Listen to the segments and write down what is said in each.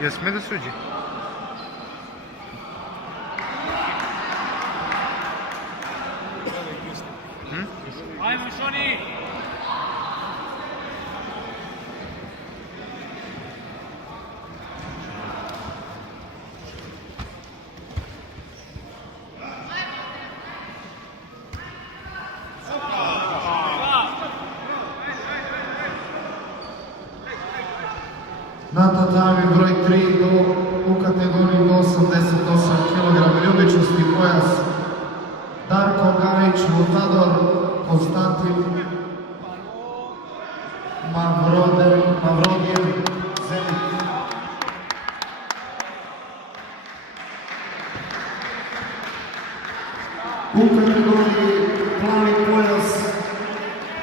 Jel sme da suđe? Ajmo, Šoni! Na tatami broj 3 u kategoriji do 88 kg ljubičasti pojas Darko Gajić, Lutador, Konstantin Mavrodjev, Zenit. U kategoriji plavi pojas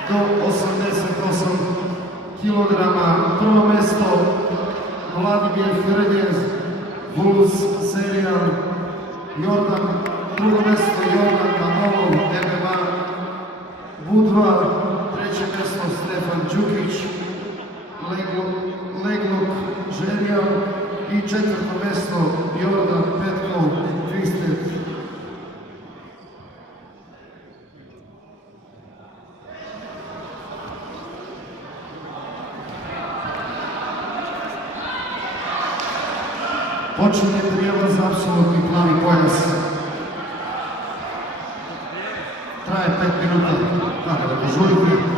do 88 kg prvo mesto Vladimir Hrnjez, Vulus Serijan, Jordan, drugo mesto Jordan Manolov, MMA, Budva, treće mesto Stefan Đukić, Legluk Žerjan i četvrto mesto Jordan Petkov, Twisted. Počinje prijelaz za apsolutni plavi pojas. Traje 5 minuta. Tako da požurite.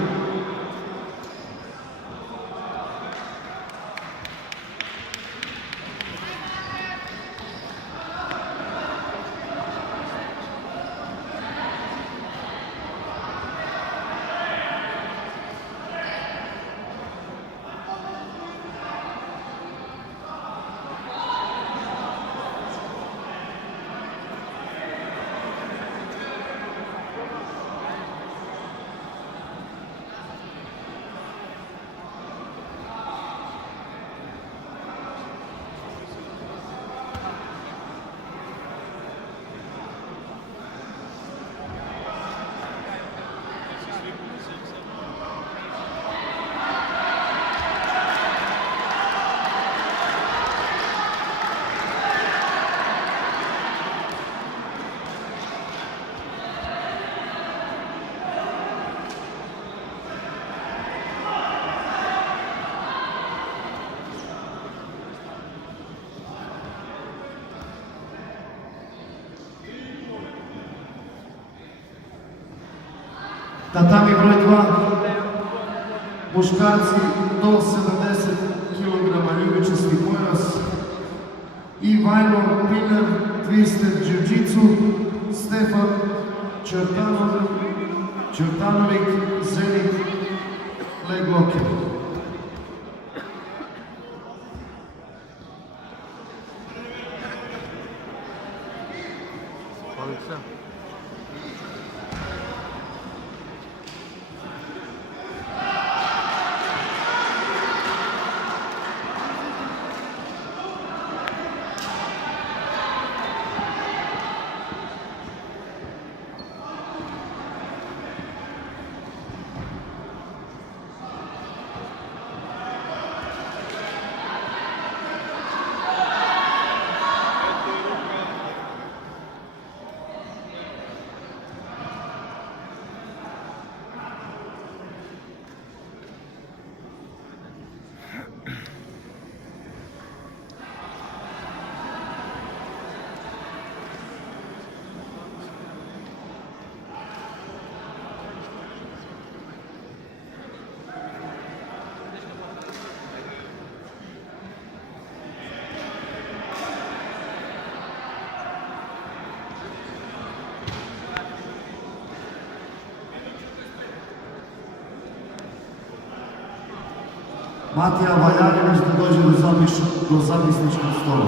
Tatami broj 2, muškarci do 70 kg ljubičasti pojas i Vajno Piner, Twisted Jiu-Jitsu, Stefan Čertanović, Zenit, Legloke. Hvala. Matija Valjarinović da dođe do zapisničkog stola.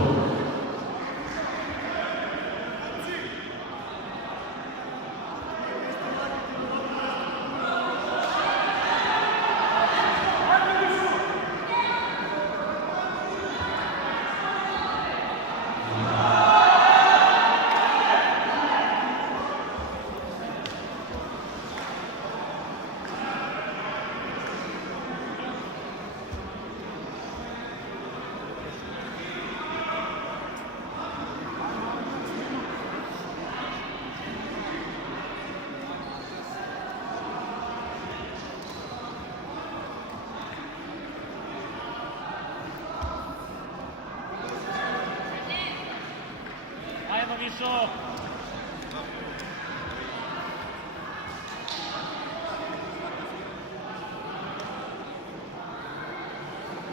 Mišo.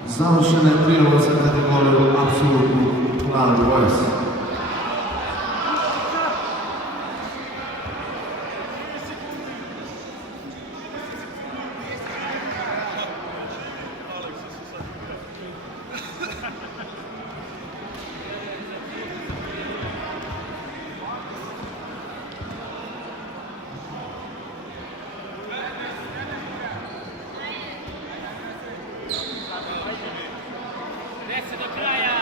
Završene prijave za kategoriju apsolutno plavi pojas. Do kraja.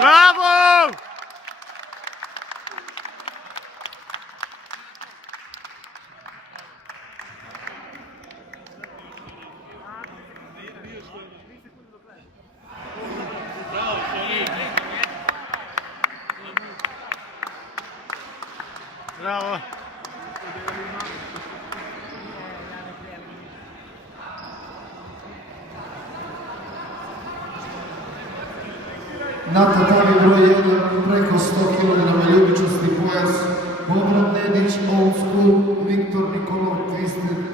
Bravo! Bravo, Šoni. Bravo! Na tatami broj 1 preko 100 kg ljubičasti pojas Bobrad Nedić, Old School, Viktor Nikolov, Twisted